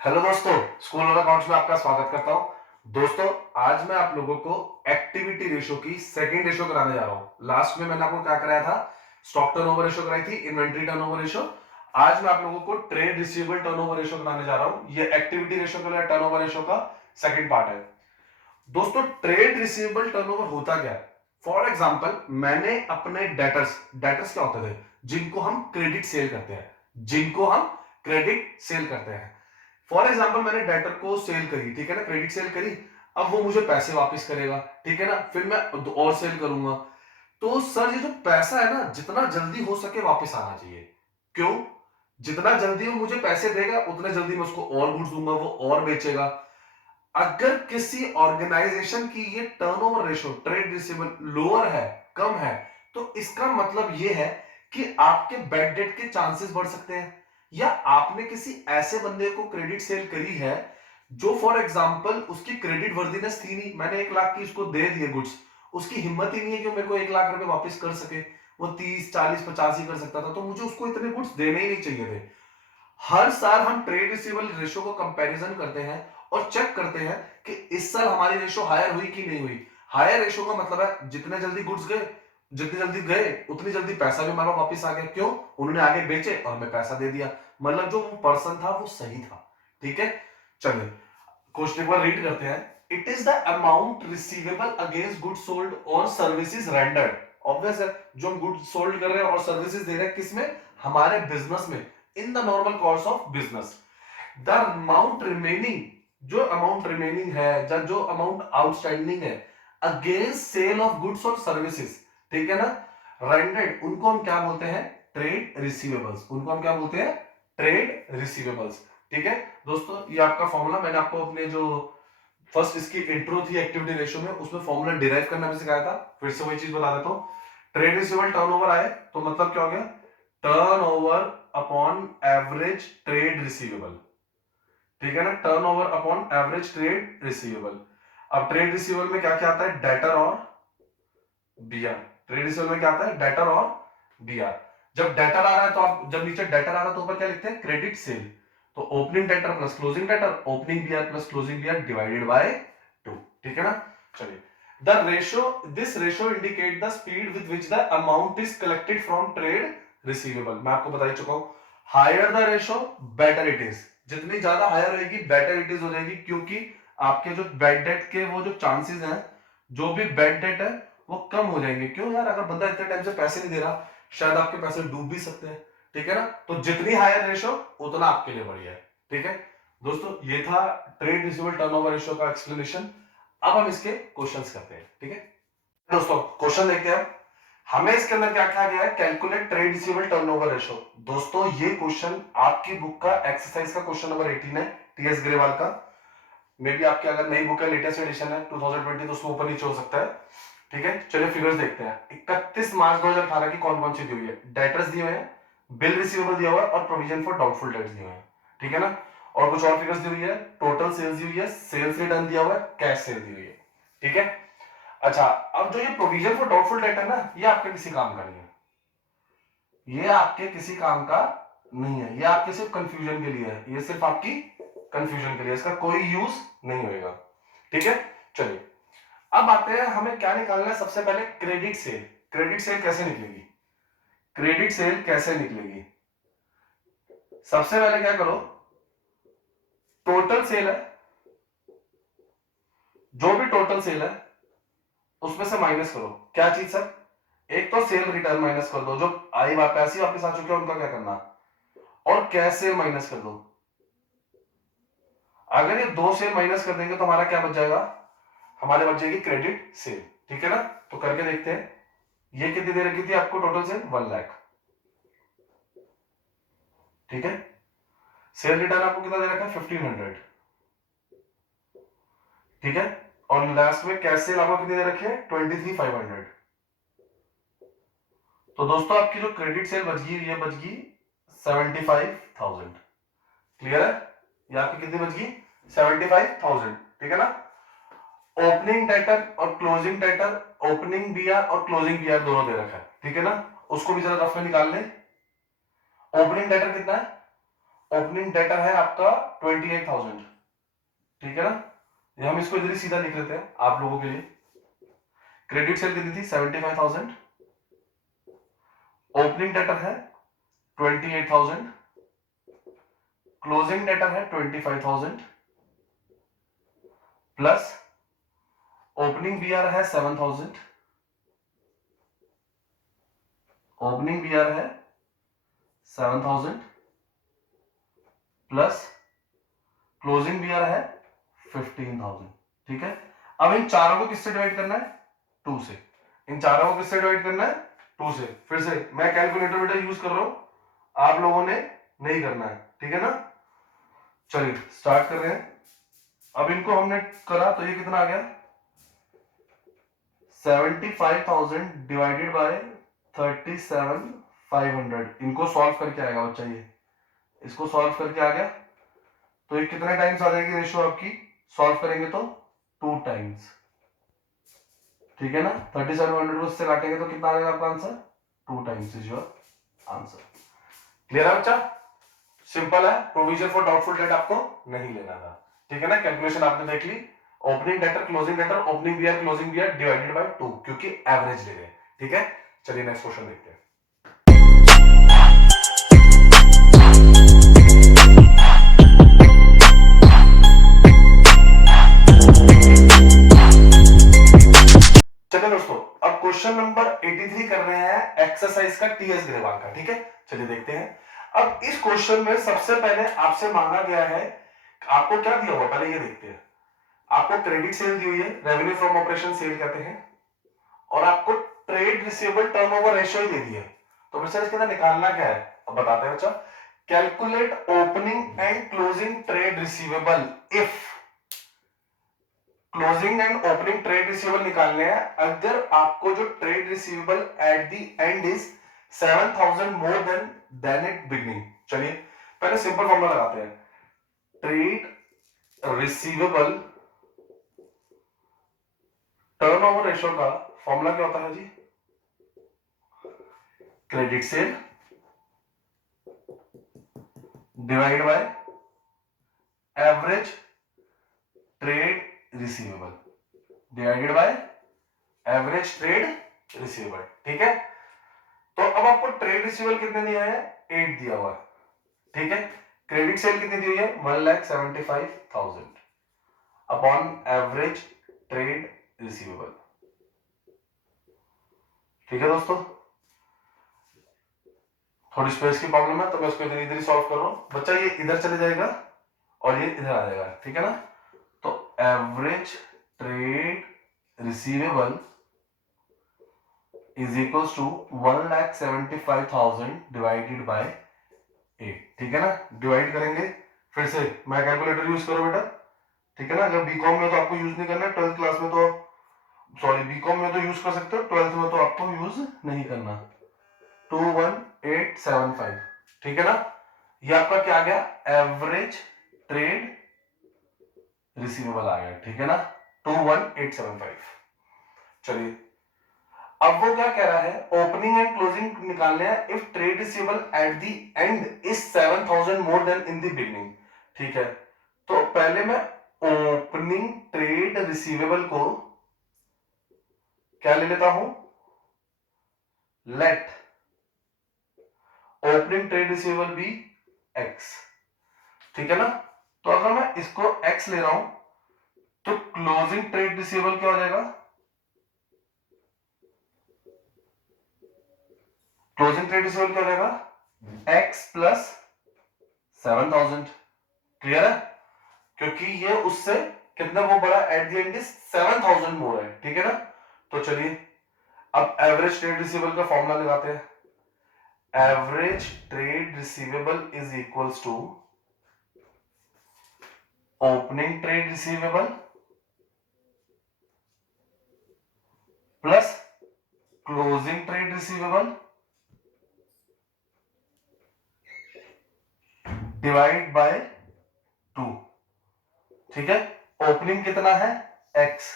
Hello दोस्तों, school of accounts में आपका स्वागत करता हूं। दोस्तों, आज मैं आप लोगों को एक्टिविटी रेशो की सेकंड रेशो कराने जा रहा हूं। लास्ट में मैंने आपको क्या कराया था? स्टॉक टर्नओवर रेशो कराई थी, इन्वेंटरी टर्नओवर रेशो। आज मैं आप लोगों को ट्रेड रिसीवेबल टर्नओवर रेशो कराने जा रहा हूं। ये एक्टिविटी रेशो का या टर्नओवर रेशो का सेकंड पार्ट है। दोस्तों, ट्रेड रिसीवेबल टर्नओवर होता क्या है? फॉर एग्जांपल, मैंने अपने डेटर्स डेटर्स क्या होते थे? जिनको हम क्रेडिट सेल करते हैं, जिनको हम क्रेडिट सेल करते हैं। फॉर एग्जाम्पल, मैंने डेटर को सेल करी, ठीक है ना, क्रेडिट सेल करी। अब वो मुझे पैसे वापस करेगा, ठीक है ना, फिर मैं और सेल करूंगा। तो सर, ये जो पैसा है ना, जितना जल्दी हो सके वापस आना चाहिए। क्यों? जितना जल्दी वो मुझे पैसे देगा उतना जल्दी मैं उसको और गुड्स दूंगा, वो और बेचेगा। अगर किसी ऑर्गेनाइजेशन की ये turnover ratio trade receivable lower है, कम है, तो इसका मतलब ये है कि आपके बैड डेट के चांसेस बढ़ सकते हैं। या आपने किसी ऐसे बंदे को क्रेडिट सेल करी है जो फॉर एग्जांपल उसकी क्रेडिट वर्दीनेस थी नहीं, मैंने 1 लाख की उसको दे दिए गुड्स, उसकी हिम्मत ही नहीं है कि मेरे को 1 लाख रुपए वापस कर सके। वो 30 40 50 ही कर सकता था, तो मुझे उसको इतने गुड्स देने ही नहीं चाहिए थे। हर साल हम ट्रेड रिसीवेबल रेशो को कंपैरिजन करते हैं और चेक करते हैं कि इस साल हमारी रेशो हायर हुई कि नहीं हुई। हायर रेशो का मतलब है जितने जल्दी गुड्स गए, जितनी जल्दी गए उतनी जल्दी पैसा भी हमारा वापस आ गया। क्यों? उन्होंने आगे बेचे और हमें पैसा दे दिया। मतलब जो वो पर्सन था वो सही था। ठीक है, चलिए क्वेश्चन एक बार रीड करते हैं। It is the amount receivable against good sold और सर्विसेज रेंडर्ड। ऑब्वियस है, जो हम गुड सोल्ड कर रहे हैं और सर्विसेज दे रहे हैं, किसमें? हमारे बिजनेस में, in the normal course of business. The amount remaining, जो अमाउंट रिमेनिंग है या जो अमाउंट आउटस्टैंडिंग है अगेंस्ट सेल ऑफ गुड्स और सर्विसेज, ठीक है ना, रेंडेड, उनको हम क्या बोलते हैं? Trade receivables. उनको हम क्या बोलते हैं? Trade receivables. ठीक है दोस्तों, ये आपका फॉर्मूला मैंने आपको अपने जो फर्स्ट इसकी इंट्रो थी एक्टिविटी रेशियो में, उसमें फॉर्मूला डिराइव करना भी सिखाया था। फिर से वही चीज बता देता हूं। ट्रेड रिसीवेबल टर्नओवर आए तो मतलब क्या हो गया? Turnover upon average trade receivable. ठीक है ना, turnover upon average trade receivable. अब ट्रेड रिसीवेबल में क्या क्या आता है? डेटर और बीआर। ट्रेड रिसीवेबल में क्या आता है? डेटर और बीआर। जब डेटर आ रहा है तो आप, जब नीचे डेटर आ रहा है तो ऊपर क्या लिखते हैं? Credit sale. तो opening debtor plus closing debtor, opening BR plus closing BR divided by 2। ठीक है ना, चलिए। The ratio, this ratio indicate the speed with which the amount is collected from trade receivable. मैं आपको बता ही चुका हूं, higher the ratio better it is. जितनी ज्यादा हायर रहेगी बेटर इट इज हो जाएगी, क्योंकि आपके जो बैड डेट के वो जो चांसेस हैं, जो भी बैड डेट है वो कम हो जाएंगे। क्यों यार? अगर बंदा इतने टाइम से पैसे नहीं दे रहा, शायद आपके पैसे डूब भी सकते हैं। ठीक है ना, तो जितनी हायर रेशो उतना आपके लिए बढ़िया है। ठीक है दोस्तों, ये था ट्रेड रिसीवेबल टर्नओवर रेशियो का एक्सप्लेनेशन। अब हम इसके क्वेश्चंस करते हैं। ठीक है दोस्तों, क्वेश्चन देखते हैं। हमें इसके अंदर क्या कहा गया है? Calculate trade receivable turnover ratio. दोस्तों, ये क्वेश्चन आपकी बुक का एक्सरसाइज का क्वेश्चन नंबर 18 है, टीएस ग्रेवाल का। मे बी आपकी अगर नई बुक है, लेटेस्ट एडिशन है 2020, तो उसमें ऊपर नीचे हो सकता है। ठीक है, चलिए फिगर्स देखते हैं। 31 मार्च 2018 की कौन कौन सी दी हुई है? डेटर्स दिए हुए हैं, बिल रिसीवेबल दिया हुआ है और प्रोविजन फॉर डाउटफुल डेट्स दिए हुए हैं। ठीक है ना, और कुछ और फिगर्स दी हुई है। टोटल सेल्स दी हुई है, सेल्स रिटर्न दिया हुआ है, कैश सेल दी हुई है। ठीक है, अच्छा, अब जो ये प्रोविजन फॉर डाउटफुल डेट है ना, ये आपके किसी काम का नहीं है। ये आपके किसी काम का नहीं है, ये आपके सिर्फ कंफ्यूजन के लिए है। ये सिर्फ आपकी कंफ्यूजन के लिए, इसका कोई यूज नहीं होगा। ठीक है, चलिए अब आते हैं, हमें क्या निकालना है? सबसे पहले क्रेडिट सेल। क्रेडिट सेल कैसे निकलेगी? क्रेडिट सेल कैसे निकलेगी? सबसे पहले क्या करो, टोटल सेल है, जो भी टोटल सेल है उसमें से माइनस करो। क्या चीज सर? एक तो सेल रिटर्न माइनस कर दो, जो आई पैसे वापस आ चुके हैं उनका क्या करना, और कैश सेल माइनस कर दो। अगर ये दो सेल माइनस कर देंगे तो हमारा क्या बच जाएगा? हमारे बच जाएगी क्रेडिट सेल। ठीक है ना, तो करके देखते हैं। ये कितनी दे रखी थी आपको टोटल सेल? 1 लाख। ठीक है, सेल रिटर्न आपको कितना दे रखा है? 1500। ठीक है, और लास्ट में कैश सेल आपको कितनी दे रखी है? 23,500। तो दोस्तों, आपकी जो क्रेडिट सेल बच गई, ये बच गई 75,000। क्लियर है? ये आपकी कितनी बच गई? 75,000। ठीक है ना, ओपनिंग डेटर और क्लोजिंग डेटर, ओपनिंग बीआर और क्लोजिंग बीआर दोनों दे रखा है। ठीक है ना, उसको भी जरा रफ में निकाल लें। ओपनिंग डेटर कितना है? ओपनिंग डेटर है आपका 28,000, ठीक है ना, ये हम इसको इधर ही सीधा लिख लेते हैं आप लोगों के लिए। क्रेडिट सेल कितनी थी 75,000, ओपनिंग डेटर है 28,000, क्लोजिंग डेटर है 25,000 प्लस ओपनिंग बीआर है 7,000, ओपनिंग बीआर है 7,000 प्लस क्लोजिंग बीआर है 15,000, ठीक है। अब इन चारों को किससे डिवाइड करना है, 2 से। इन चारों को किससे डिवाइड करना है, 2 से। फिर से मैं कैलकुलेटर बेटा यूज कर रहा हूं, आप लोगों ने नहीं करना है, ठीक है ना। चलिए स्टार्ट कर रहे हैं। अब इनको हमने करा तो ये कितना आ गया, 75,000 डिवाइडेड बाय 37,500। इनको सॉल्व करके आएगा बच्चा, ये इसको सॉल्व करके आ गया तो ये कितने टाइम्स आ जाएगी रेशियो आपकी, सॉल्व करेंगे तो 2 टाइम्स, ठीक है ना। 3700 को इससे काटेंगे तो कितना आ जाएगा आपका answer, 2 times is your answer. Clear है बच्चा, सिंपल है। प्रोविजन फॉर डाउटफुल डेट आपको नहीं लेना था, ठीक है ना। कैलकुलेशन आपने देख ली, opening debtor closing debtor, opening BR closing BR divided by 2, क्योंकि एवरेज ले रहे, ठीक है। चलिए नेक्स्ट क्वेश्चन देखते हैं। चलिए दोस्तों, अब क्वेश्चन नंबर 83 कर रहे हैं एक्सरसाइज का टीएस ग्रेवाल का, ठीक है। चलिए देखते हैं। अब इस क्वेश्चन में सबसे पहले आपसे मांगा गया है, आपको क्या दिया हुआ पहले ये देखते हैं। आपको क्रेडिट सेल दी हुई है, रेवेन्यू फ्रॉम ऑपरेशन सेल कहते हैं, और आपको ट्रेड रिसीवेबल टर्नओवर रेशियो ही दे दी है। तो फिर इसके अंदर निकालना क्या है, अब बताते हैं बच्चा। Calculate opening and closing trade receivable if, closing and opening trade receivable निकालने हैं अगर आपको जो trade receivable at the end is 7,000 more than it beginning. चलिए पहले सिंपल फॉर्मूला लगाते हैं। ट्रेड रिसीवेबल टर्नओवर रेशियो का फॉर्मूला क्या होता है जी, credit sale divide by average trade receivable divided by average trade receivable, ठीक है। तो अब आपको ट्रेड रिसीवेबल कितने दिया है, 8 दिया हुआ है, ठीक है। क्रेडिट सेल कितनी दी हुई है, 1,75,000 अपॉन एवरेज ट्रेड रिसीवेबल, ठीक है दोस्तों। थोड़ी स्पेस की प्रॉब्लम है तो मैं उसको इधर इधर ही सॉल्व कर रहा हूं बच्चा। ये इधर चले जाएगा और ये इधर आ जाएगा, ठीक है ना। तो average trade receivable is equals to 1,75,000 divided by 8, ठीक है ना। डिवाइड करेंगे, फिर से मैं कैलकुलेटर यूज करो बेटा, ठीक है ना। अगर बीकॉम में तो आपको यूज नहीं करना है, 12th क्लास में तो, सॉरी बीकॉम में तो यूज कर सकते हो, 12th में तो आपको यूज नहीं करना। 21875, ठीक है ना। ये आपका क्या आ गया, एवरेज ट्रेड रिसीवेबल आ गया, ठीक है ना, 21875। चलिए अब वो क्या कह रहा है, ओपनिंग एंड क्लोजिंग निकालने हैं if trade receivable at the end is 7,000 more then in the beginning, ठीक है। तो पहले मैं ओपनिंग ट्रेड रिसीवेबल को क्या ले लेता हूं, let opening trade receivable be x, ठीक है ना। तो अगर मैं इसको एक्स ले रहा हूं तो क्लोजिंग ट्रेड रिसीवेबल क्या हो जाएगा, क्लोजिंग ट्रेड रिसीवेबल क्या हो जाएगा, एक्स प्लस 7,000, क्लियर है। क्योंकि ये उससे कितना वो बड़ा at the end is 7,000 more है, ठीक है ना। तो चलिए अब एवरेज ट्रेड रिसीवेबल का फॉर्मूला लगाते हैं। Average trade receivable is equals to opening trade receivable plus closing trade receivable divide by 2, ठीक है। ओपनिंग कितना है x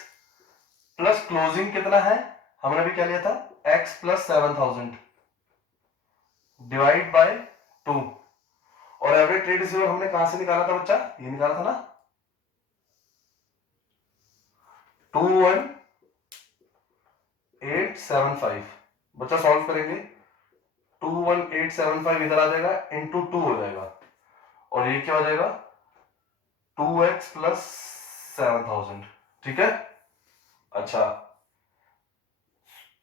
प्लस क्लोजिंग कितना है, हमने भी क्या लिया था, x प्लस 7,000 डिवाइड बाय 2। और एवरेज ट्रेड रिसीवेबल हमने कहां से निकाला था बच्चा, ये निकाला था ना 21875। बच्चा सॉल्व करेंगे 21875 इधर आ जाएगा इंटू 2 हो जाएगा और ये क्या हो जाएगा 2x प्लस 7000। ठीक है, अच्छा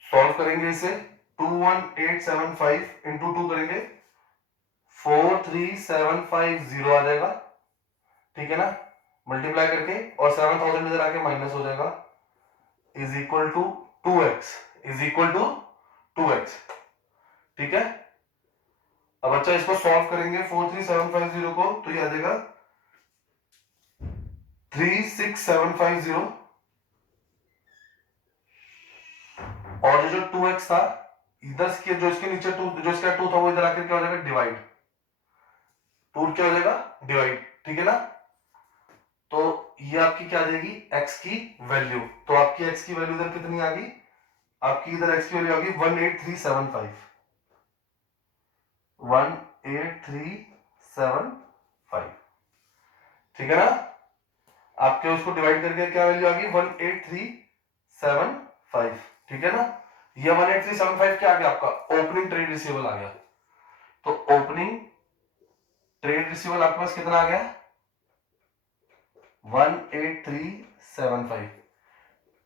सॉल्व करेंगे इसे 21875 इंटू 2 करेंगे 43750 आ जाएगा। ठीक है ना, मल्टीप्लाई करके और 7000 इधर आके माइनस हो जाएगा is equal to 2x is equal to 2x। ठीक है, अब अच्छा इसको सॉल्व करेंगे 43750 को तो ये आ जाएगा 36750 और जो 2x था इधर के जो इसके नीचे 2 जो इसका 2 था वो इधर आकर क्या हो जाएगा डिवाइड, 2 क्या हो जाएगा डिवाइड। ठीक है ना, तो ये आपकी क्या आ जाएगी x की वैल्यू, तो आपकी x की वैल्यू इधर कितनी आ गई, आपकी इधर x की वैल्यू आ गई 18375 18375। ठीक है ना, आपके उसको डिवाइड करके क्या वैल्यू आ गई 18375। ठीक है ना, ये 18375 क्या आ गया आपका ओपनिंग ट्रेड रिसीवेबल आ गया। तो ओपनिंग ट्रेड रिसीवेबल आपके पास कितना आ गया 18375।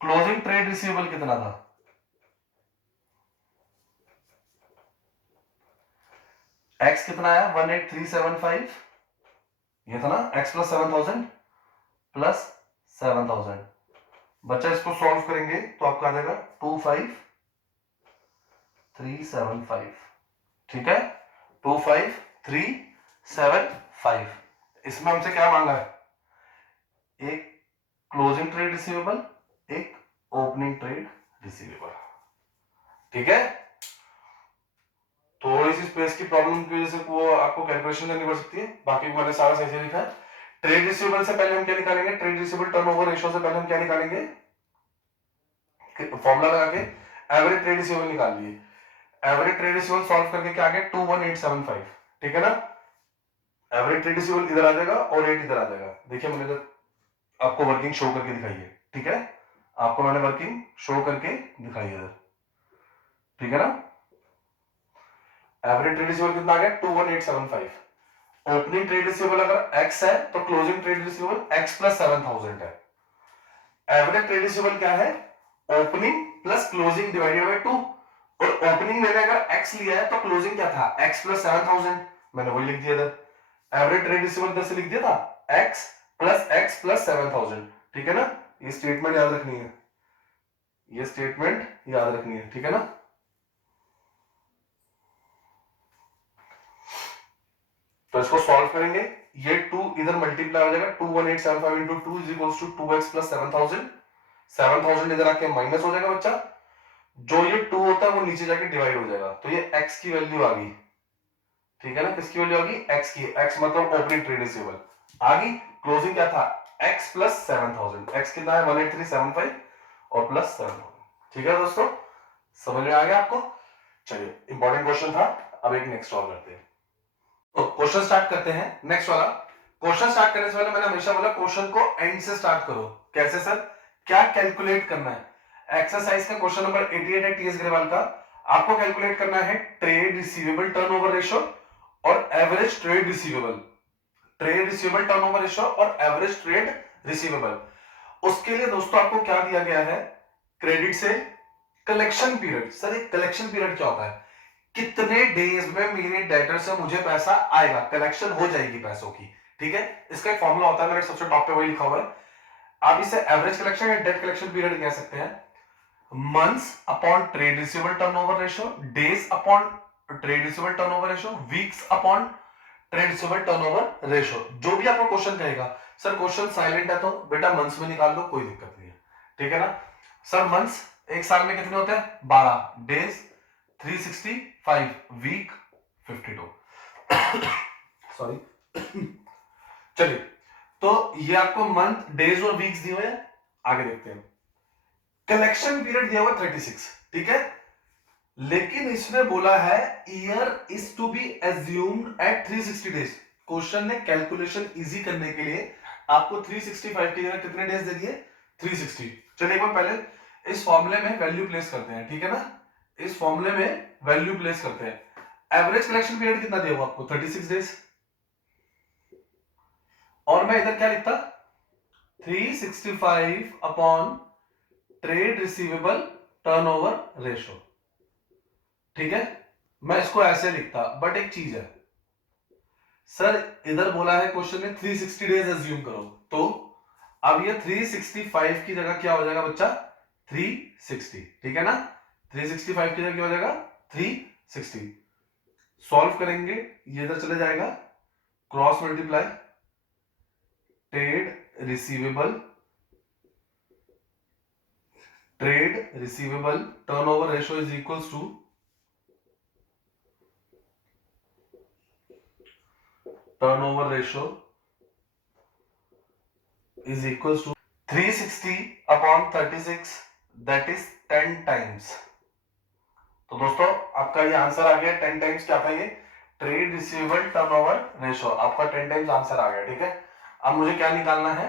क्लोजिंग ट्रेड रिसीवेबल कितना था, x कितना आया 18375, ये था ना x प्लस 7000 प्लस 7000। बच्चा इसको सॉल्व करेंगे तो आपका आ जाएगा 25375। ठीक है, 25375। इसमें हमसे क्या मांगा है, एक क्लोजिंग ट्रेड रिसीवेबल, एक ओपनिंग ट्रेड रिसीवेबल। ठीक है, थोड़ी सी स्पेस की प्रॉब्लम की वजह से वो आपको कैलकुलेशन करनी पड़ सकती है, बाकी मैंने सारा सही से लिखा है। ट्रेड रिसीवेबल से पहले हम क्या निकालेंगे, ट्रेड रिसीवेबल टर्नओवर रेशियो से पहले हम क्या निकालेंगे, फॉर्मूला लगा के एवरेज ट्रेड रिसीवेबल निकाल लिए। एवरेज ट्रेड रिसीवेबल सॉल्व करके क्या आ गया 21875। ठीक है ना, एवरेज ट्रेड रिसीवेबल इधर आ जाएगा और रेट इधर आ जाएगा। देखिए मैंने इधर आपको वर्किंग शो करके दिखाई है। ठीक है, आपको मैंने वर्किंग शो करके दिखाई है इधर। ठीक है ना, एवरेज ट्रेड रिसीवेबल कितना आ गया 21875। ओपनिंग ट्रेड रिसीवेबल अगर x है तो closing trade receivable x plus 7000 है। एवरेज ट्रेड रिसीवेबल क्या है opening plus closing divided by 2, और ओपनिंग मैंने अगर x लिया है तो क्लोजिंग क्या था x प्लस 7000, मैंने वही लिख दिया इधर। एवरेज ट्रेड रिसीवेबल इधर से लिख दिया था x प्लस 7000। ठीक है ना, ये स्टेटमेंट याद रखनी है, ये स्टेटमेंट याद रखनी है। ठीक है ना, तो इसको सॉल्व करेंगे, ये 2 इधर मल्टीप्लाई हो जाएगा 21875 into 2 is equals to 2x plus 7000। 7000 इधर आके माइनस हो जाएगा बच्चा, जो ये 2 होता है वो नीचे जाके डिवाइड हो जाएगा, तो ये x की वैल्यू आ गई। ठीक है ना, किसकी वैल्यू आ गई x की, x मतलब ओपनिंग ट्रेड रिसीवेबल आ गई। क्लोजिंग क्या था x प्लस 7000, x कितना है 18375 और प्लस 7000। ठीक है दोस्तों, समझ में आ गया आपको। चलिए इंपॉर्टेंट क्वेश्चन था, अब एक नेक्स्ट सॉल्व करते हैं। तो क्वेश्चन स्टार्ट करते हैं नेक्स्ट वाला। क्वेश्चन स्टार्ट करने से पहले मैंने हमेशा बोला क्वेश्चन को एंड से स्टार्ट करो। कैसे सर, क्या कैलकुलेट करना है, एक्सरसाइज का क्वेश्चन नंबर 88 है टीएस ग्रेवाल का। आपको कैलकुलेट करना है ट्रेड रिसीवेबल टर्नओवर रेशियो और average trade receivable, trade receivable turnover ratio और एवरेज ट्रेड रिसीवेबल। उसके लिए दोस्तों आपको क्या दिया गया है, क्रेडिट से कलेक्शन पीरियड। सर एक कलेक्शन पीरियड क्या होता है, कितने डेज में मेरे डेटर से मुझे पैसा आएगा, कलेक्शन हो जाएगी पैसों की। ठीक है, इसका एक फॉर्मूला होता है, मेरे सबसे टॉप पे वही लिखा हुआ है। आप इसे एवरेज कलेक्शन या डेट कलेक्शन पीरियड कह सकते हैं। Months upon trade receivable turnover ratio, days upon trade receivable turnover ratio, weeks upon trade receivable turnover ratio. जो भी आपको क्वेश्चन कहेगा, सर क्वेश्चन साइलेंट है तो बेटा मंथ्स में निकाल लो, कोई दिक्कत नहीं है। ठीक है ना, सर मंथ्स एक साल में कितने होते हैं 12, डेज 365, वीक 52। सॉरी चलिए, तो ये आपको मंथ डेज और वीक्स दिए हुए हैं। आगे देखते हैं, कलेक्शन पीरियड दिया हुआ 36। ठीक है, लेकिन इसने बोला है year is to be assumed at 360 days. Question ने कैलकुलेशन इजी करने के लिए आपको 365 की जगह कितने डेज दे दिए? 360। चलिए एक बार पहले इस फॉर्मूले में वैल्यू प्लेस करते हैं, ठीक है ना? इस फॉर्मूले में वैल्यू प्लेस करते हैं। एवरेज कलेक्शन पीरियड कितना दिया हुआ आपको? 36 डेज। और मैं इधर क्या लिखता? 365 upon trade receivable turnover ratio, ठीक है? मैं इसको ऐसे लिखता, बट एक चीज है सर, इधर बोला है क्वेश्चन में 360 डेज एज्यूम करो, तो अब ये 365 की जगह क्या हो जाएगा बच्चा? 360, ठीक है ना? 365 की जगह क्या हो जाएगा? 360। सॉल्व करेंगे, ये इधर चले जाएगा, cross multiply, trade receivable turnover ratio is equals to turnover ratio is equals to 360 upon 36, that is 10 times। तो दोस्तों आपका ये आंसर आ गया 10 टाइम्स। क्या था ये? ट्रेड रिसीवेबल टर्नओवर रेशियो, आपका 10 टाइम्स आंसर आ गया, ठीक है? अब मुझे क्या निकालना है?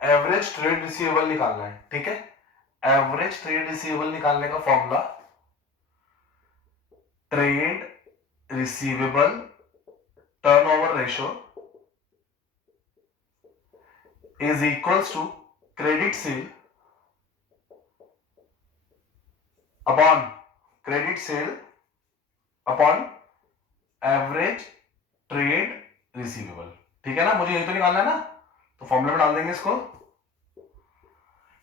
एवरेज ट्रेड रिसीवेबल निकालना है, ठीक है? एवरेज ट्रेड रिसीवेबल निकालने का formula trade receivable turnover ratio is equals to credit sale upon average trade receivable, ठीक है ना? मुझे ये तो निकालना है ना, तो फॉर्मूला में डाल देंगे इसको।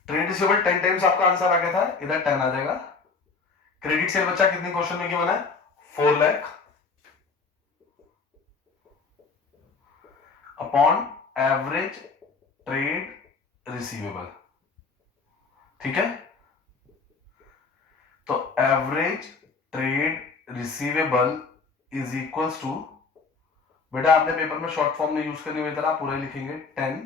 ट्रेड रिसीवेबल 10 टाइम्स आपका आंसर आ गया था, इधर 10 आ जाएगा। क्रेडिट सेल बच्चा कितने क्वेश्चन में गिवन है? 4 lakh upon average trade receivable, ठीक है? तो average trade receivable is equals to, बेटा आपने पेपर में शॉर्ट फॉर्म में यूज करने में इधर आप पूरा लिखेंगे 10,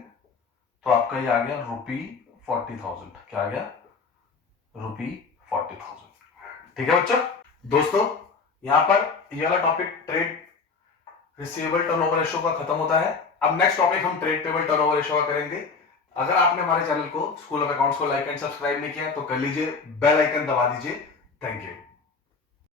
तो आपका ये आ गया ₹40,000। क्या आ गया? ₹40,000, ठीक है बच्चों? दोस्तों यहां पर ये वाला topic trade receivable turnover ratio का खत्म होता है। अब नेक्स्ट टॉपिक हम ट्रेड पेबल टर्नओवर रेशियो का करेंगे। अगर आपने हमारे चैनल को स्कूल ऑफ अकाउंट्स को लाइक एंड सब्सक्राइब नहीं किया तो कर लीजिए, बेल आइकन दबा दीजिए। Thank you.